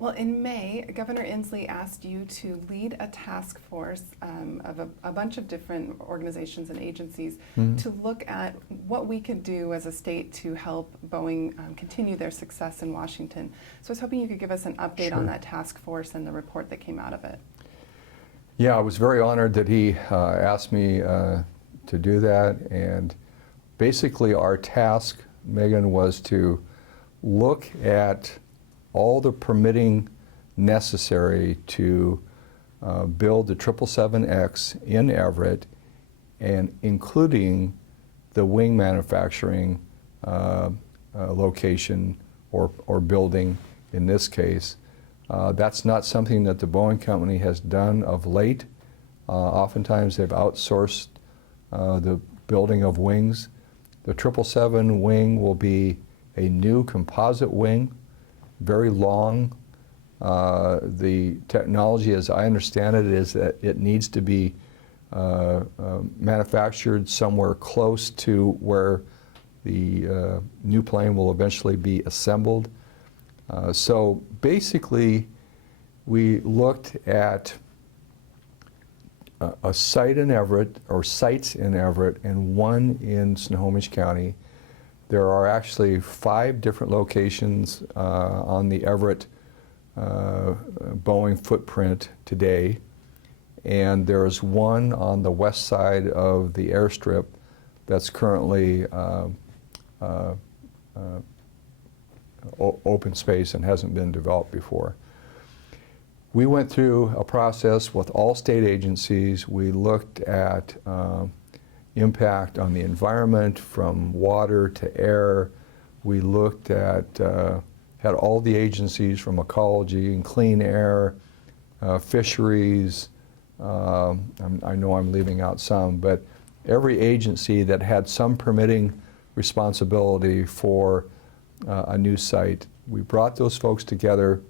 Well, in May, Governor Inslee asked you to lead a task force of a bunch of different organizations and agencies to look at what we could do as a state to help Boeing continue their success in Washington. So I was hoping you could give us an update on that task force and the report that came out of it. Yeah, I was very honored that he asked me to do that. And basically our task, Megan, was to look at all the permitting necessary to build the 777X in Everett, and including the wing manufacturing location or building in this case. That's not something that the Boeing company has done of late. Oftentimes they've outsourced the building of wings. The 777 wing will be a new composite wing, very long. The technology, as I understand it, is that it needs to be manufactured somewhere close to where the new plane will eventually be assembled. So basically, we looked at a site in Everett, or sites in Everett, and one in Snohomish County. There are actually 5 different locations on the Everett Boeing footprint today, and there's one on the west side of the airstrip that's currently open space and hasn't been developed before. We went through a process with all state agencies. We looked at impact on the environment, from water to air. We looked at, had all the agencies from ecology and clean air, fisheries. I know I'm leaving out some, but every agency that had some permitting responsibility for a new site. We brought those folks together,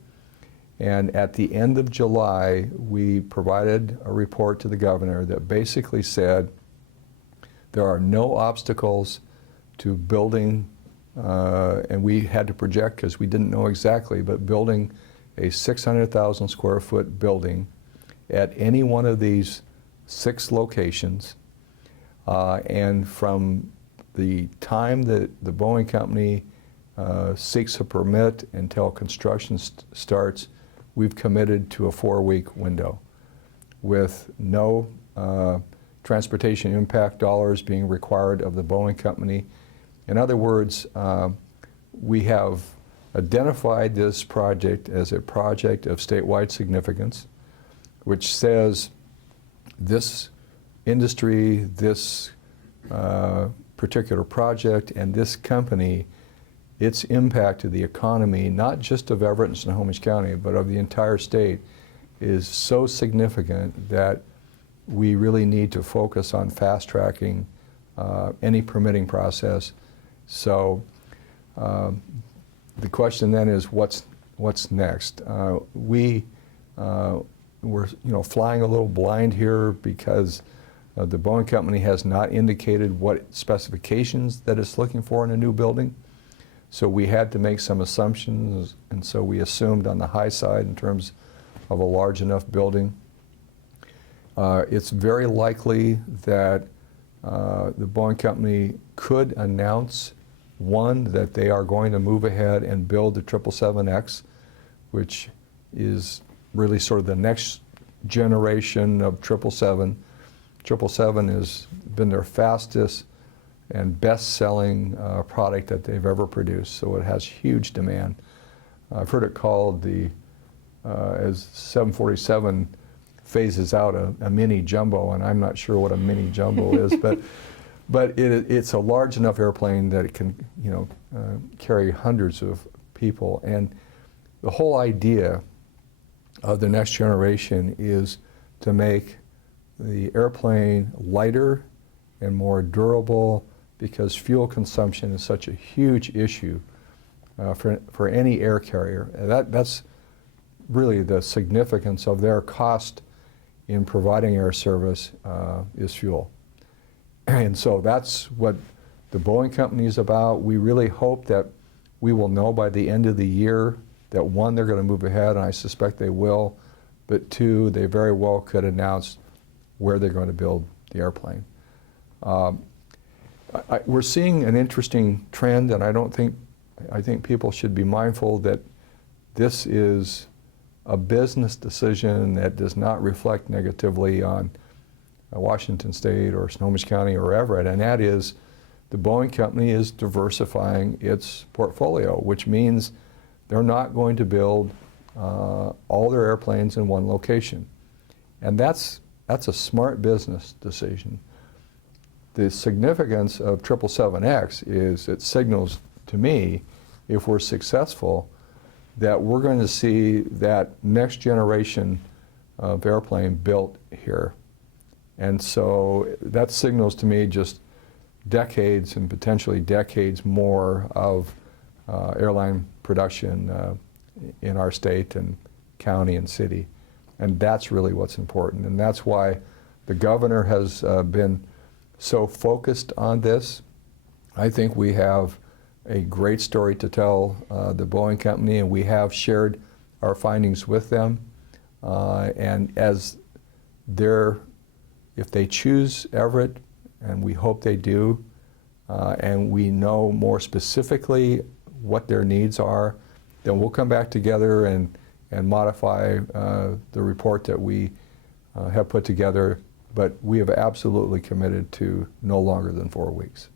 and at the end of July, we provided a report to the governor that basically said there are no obstacles to building, and we had to project because we didn't know exactly, but building a 600,000 square foot building at any one of these 6 locations. And from the time that the Boeing company seeks a permit until construction starts, we've committed to a 4-week window with no transportation impact dollars being required of the Boeing company. In other words, we have identified this project as a project of statewide significance, which says this industry, this particular project, and this company, its impact to the economy, not just of Everett and Snohomish County, but of the entire state, is so significant that we really need to focus on fast-tracking any permitting process. So the question then is, what's next? We were flying a little blind here because the Boeing company has not indicated what specifications that it's looking for in a new building. So we had to make some assumptions, and so we assumed on the high side in terms of a large enough building. It's very likely that the Boeing company could announce, one, that they are going to move ahead and build the 777X, which is really sort of the next generation of 777. 777 has been their fastest and best-selling product that they've ever produced, so it has huge demand. I've heard it called as 747 phases out a mini jumbo, and I'm not sure what a mini jumbo is, but it's a large enough airplane that it can carry hundreds of people. And the whole idea of the next generation is to make the airplane lighter and more durable, because fuel consumption is such a huge issue for any air carrier. That's really the significance of their cost in providing air service is fuel. And so that's what the Boeing company is about. We really hope that we will know by the end of the year that one, they're going to move ahead, and I suspect they will, but two, they very well could announce where they're going to build the airplane. We're seeing an interesting trend, and I think people should be mindful that this is a business decision that does not reflect negatively on Washington State or Snohomish County or Everett, and that is the Boeing company is diversifying its portfolio, which means they're not going to build all their airplanes in one location. And that's a smart business decision. The significance of 777X is it signals to me, if we're successful, that we're going to see that next generation of airplane built here. And so that signals to me just decades and potentially decades more of airline production in our state and county and city. And that's really what's important. And that's why the governor has been so focused on this. I think we have a great story to tell the Boeing company, and we have shared our findings with them. And if they choose Everett, and we hope they do, and we know more specifically what their needs are, then we'll come back together and modify the report that we have put together. But we have absolutely committed to no longer than 4 weeks.